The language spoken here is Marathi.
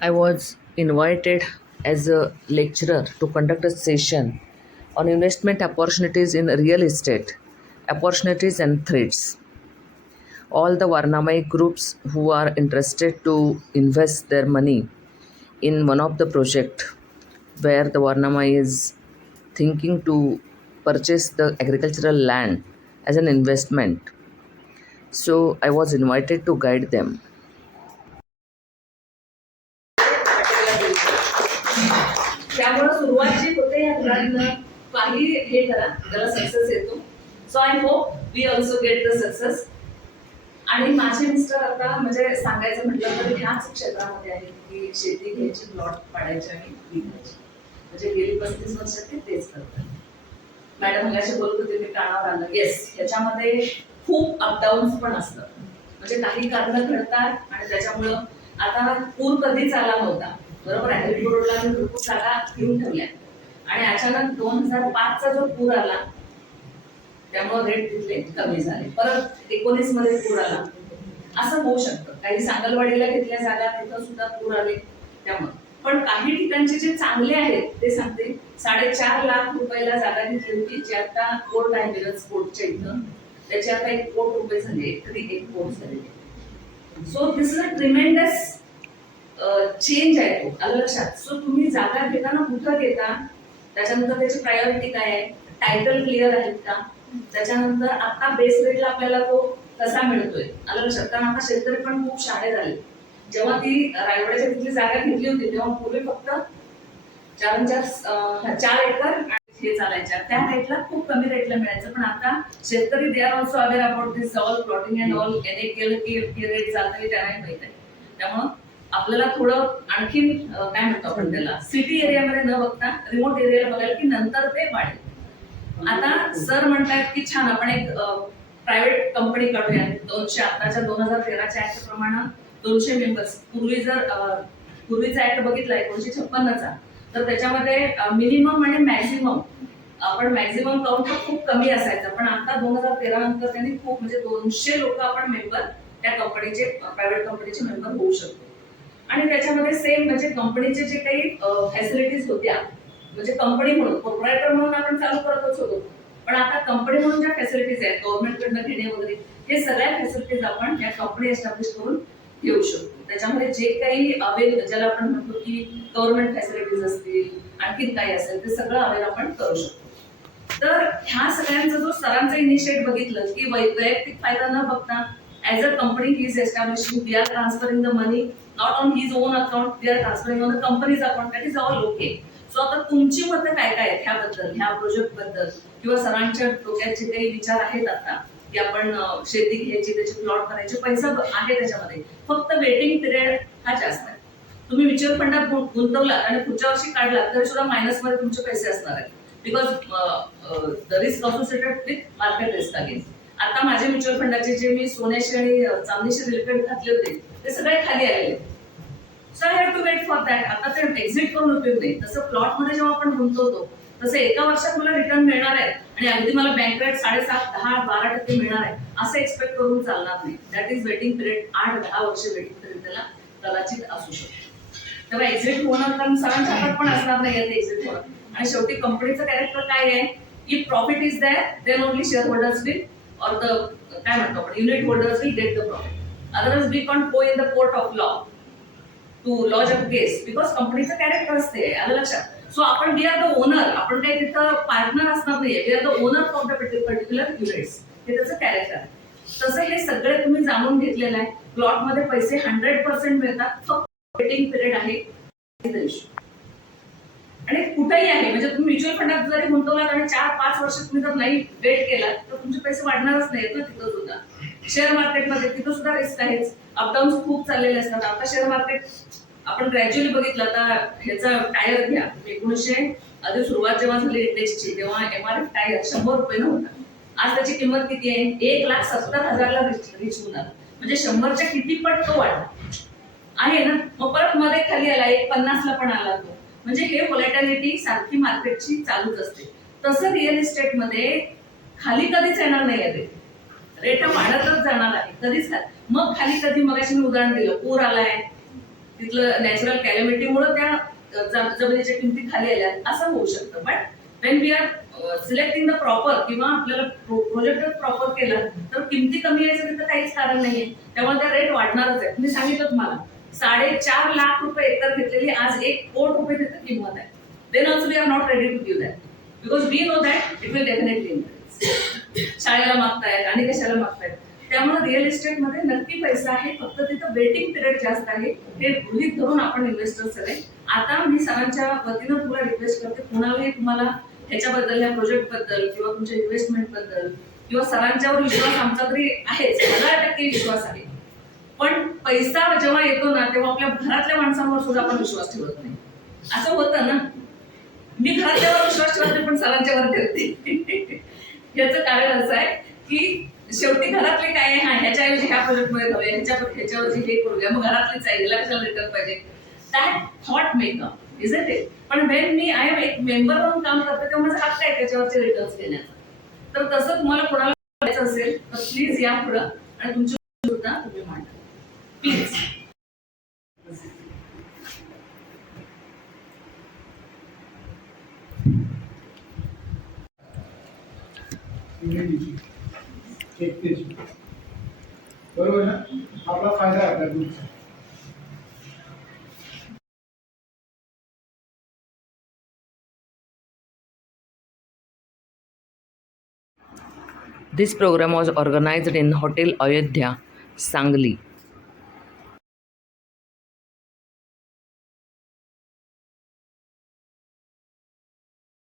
I was invited as a lecturer to conduct a session on investment opportunities in real estate, opportunities and threats. All the Varnamai groups who are interested to invest their money in one of the project where the Varnamai is thinking to purchase the agricultural land as an investment. So I was invited to guide them. त्यामुळे सुरुवात जी होते या घरातनं काही हे करा त्याला सक्सेस येतो. So I hope we also get the success. आणि माझे मिस्टर आता म्हणजे सांगायचं म्हटलं तर ह्याच क्षेत्रामध्ये आहेत की शेती घ्यायची, प्लॉट पाडायचे आणि विकायचे. म्हणजे गेली 35 वर्ष ते तेच करतात. मॅडम मगाशी बोलत होते, मी कानावर आलं. येस, ह्याच्यामध्ये खूप अपडाऊन्स पण असतात. म्हणजे काही कारण घडतात आणि त्याच्यामुळं आता पूर कधीच आला नव्हता, बरोबर आहे. रोडला मी भरपूर जागा घेऊन ठेवल्या आणि अचानक 2005चा जो पूर आला त्यामुळे रेट तिथले कमी झाले. परत 19 मध्ये पूर आला. असं होऊ शकतं. काही सांगलवाडीला घेतल्या जागा तिथं सुद्धा पूर आले त्यामुळे. पण काही ठिकाणचे जे चांगले आहेत ते सांगते, 4.5 लाख रुपयाला जागा घेतली होती जी आता कोर्ट आहे मिरज कोर्टच्या इथं, त्याची आता 1 कोटी रुपये झाले, तरी 1 कोटी झाले. So this is a tremendous change आहे तो, आलं लक्षात. सो तुम्ही जागा घेताना कुठं घेता, त्याच्यानंतर त्याची प्रायोरिटी काय आहे, टायटल क्लिअर आहेत का, त्याच्यानंतर आता बेस रेटला आपल्याला तो कसा मिळतोय, आलं लक्षात. कारण आता शेतकरी पण खूप शाळे झाले. जेव्हा ती रायगडाच्या तिथली जागा घेतली होती तेव्हा पूर्वी फक्त 4 एकर हे चालायच्या, त्या रेटला खूप कमी रेटला मिळायचं. पण आता शेतकरी they are also aware about this all plotting and all. एने केलं की रेट चालतंय त्यांनाही माहित आहे. त्यामुळं आपल्याला थोडं आणखीन काय म्हणतो आपण त्याला, सिटी एरियामध्ये न बघता रिमोट एरियाला बघायला की नंतर ते वाढेल. आता सर म्हणतायत की छान आपण एक प्रायव्हेट कंपनी काढूया. 200 आताच्या 2013च्या ऍक्ट प्रमाणे 200 मेंबर्स. पूर्वीचा ऍक्ट बघितला 1956चा, तर त्याच्यामध्ये मिनिमम आणि मॅक्झिमम, आपण मॅक्झिमम काउंट खूप कमी असायचा. पण आता 2013 नंतर त्यांनी खूप म्हणजे 200 लोक आपण मेंबर त्या कंपनीचे, प्रायव्हेट कंपनीचे मेंबर होऊ शकतो. आणि त्याच्यामध्ये सेम म्हणजे कंपनीचे जे काही फॅसिलिटीज होत्या, म्हणजे कंपनी म्हणून प्रोप्रायटर म्हणून आपण चालू करतच होतो, पण आता कंपनी म्हणून ज्या फॅसिलिटीज आहेत गव्हर्नमेंटकडनं घेणे वगैरे, हे सगळ्या फॅसिलिटीज आपण या कंपनी एस्टॅब्लिश करून घेऊ शकतो. त्याच्यामध्ये जे काही अवेल, ज्याला आपण म्हणतो की गव्हर्नमेंट फॅसिलिटीज असतील, आणखीन काही असेल, ते सगळं अवेल आपण करू शकतो. तर ह्या सगळ्यांचा जो सरांचा इनिशिएट बघितलं की वैयक्तिक फायदा न बघता as a company he is establishing, we are transferring the money not on his own account, we are transferring on the company's account. That is all okay. So आता तुमची मतं काय काय आहेत ह्याबद्दल, ह्या प्रोजेक्ट बद्दल, किंवा सरांच्या डोक्यात जे काही विचार आहेत आता की आपण शेती घ्यायची, त्याचे प्लॉट करायचे, पैसा आहे त्याच्यामध्ये, फक्त वेटिंग पिरियड हा जास्त आहे. तुम्ही म्युच्युअल फंडात गुंतवलात आणि पुढच्या वर्षी काढलात तरी सुद्धा मायनस मध्ये तुमचे पैसे असणार आहेत, because the risk associated with market risk again. आता माझे म्युच्युअल फंडाचे जे मी सोन्याशी आणि चांदीशी रिलेटेड घातले होते ते सगळे खाली आलेले. So I have to wait for that. आता ते एक्झिट करून उपयोग नाही. तसं प्लॉट मध्ये जेव्हा आपण गुंतवतो तसं एका वर्षात मला रिटर्न मिळणार आहे आणि अगदी मला बँक रेट 7.5, 10, 12% मिळणार आहे असं एक्सपेक्ट करून चालणार नाही. That is waiting period. 8-10 वर्ष वेटिंग पिरियड त्याला कदाचित असू शकतो. तेव्हा एक्झिट होणं, कारण सरांच्या हातात पण असणार नाही आहे एक्झिट होणं. आणि शेवटी कंपनीचं कॅरेक्टर काय आहे, if profit is there then only share holders will, or the काय म्हणतो आपण, unit holders will get the profit. Otherwise we can't go in the court of law to lodge a case, because कंपनीचं कॅरेक्टर असते, आलं लक्षात. सो आपण वी आर द ओनर, आपण काही तिथं पार्टनर असणार नाहीये. We are the owner of the particular units, हे त्याचं कॅरेक्टर आहे. तसं हे सगळे तुम्ही जाणून घेतलेलं आहे. प्लॉट मध्ये पैसे 100% मिळतात, फक्त वेटिंग पिरियड आहे. आणि कुठेही आहे, म्हणजे तुम्ही म्युच्युअल फंडात जरी गुंतवलात आणि 4-5 वर्ष तुम्ही जर नाही वेट केला तर तुमचे पैसे वाढणारच नाहीत ना तिथं सुद्धा. शेअर मार्केटमध्ये तिथं सुद्धा रिस्क आहेच, अपडाऊन खूप चाललेले असतात. आता शेअर मार्केट आपण ग्रॅज्युअली बघितलं. आता ह्याचा टायर घ्या, 1900 आधी सुरुवात जेव्हा झाली इंडेक्सची तेव्हा MRF टायर 100 रुपये नव्हता. आज त्याची किंमत किती आहे, 1,70,000ला रिच होणार. म्हणजे 100च्या किती पट तो वाढला आहे ना. मग परत मध्ये खाली आला, 1,50ला पण आला तो. म्हणजे हे व्हॉलॅटिलिटी सारखी मार्केटची चालूच असते. तसं रिअल इस्टेट मध्ये खाली कधीच येणार नाही, रेट वाढतच जाणार आहे, कधीच. मग खाली कधी, मगाशी मी उदाहरण दिलं, पूर आलाय, तिथलं नॅचरल कॅलॅमिटीमुळे त्या जमिनीच्या किमती खाली आल्या असं होऊ शकतं. But when we are selecting the proper किंवा आपल्याला प्रोजेक्ट प्रॉपर केला तर किमती कमी यायचं तिथं काहीच कारण नाहीये. त्यामुळे त्या रेट वाढणारच आहे. मी सांगितलं तुम्हाला 4.5 लाख रुपये एकर घेतलेली आज 1 कोटी रुपये तिथं किंमत आहे. Then also we are not ready to give that because we know that it will definitely increase. शाळेला मागतायत आणि कशाला मागतायत. त्यामुळे रिअल इस्टेटमध्ये नक्की पैसा आहे, फक्त तिथं वेटिंग पिरियड जास्त आहे. हे गृहीत धरून आपण इन्व्हेस्टर्स आहे. आता मी सरांच्या वतीनं तुला रिक्वेस्ट करते, कुणालाही तुम्हाला ह्याच्याबद्दल या प्रोजेक्ट बद्दल किंवा तुमच्या इन्व्हेस्टमेंट बद्दल किंवा सरांच्यावर विश्वास आमचा तरी आहेच, 1000% विश्वास आहे. पण पैसा जेव्हा येतो ना तेव्हा आपल्या घरातल्या माणसांवर सुद्धा आपण विश्वास ठेवत नाही. असं होतं ना, मी घरातल्यावर विश्वास ठेवत नाही पण सरांच्यावर ठेवते. याचं कारण असं आहे की शेवटी घरातले काय आहे, ह्याच्याऐवजी ह्या प्रोजेक्ट मध्ये जाऊया, ह्याच्यावरची हे करूया, मग घरातलीच आहे, हिला कशाला रिटर्न पाहिजे. That thought makeup is it. पण वेन मी आय एम एक मेंबर म्हणून काम करते तेव्हा माझा हक्क आहे त्याच्यावरचे रिटर्न्स घेण्याचा. तर तसं तुम्हाला कोणाला करायचं असेल तर प्लीज या पुढं आणि तुमची सुद्धा तुम्ही मांडा प्लीज. बरोबर ना, आपला फायदा आहे आपल्या ग्रुपचा. This program was organized in Hotel Ayodhya, Sangli.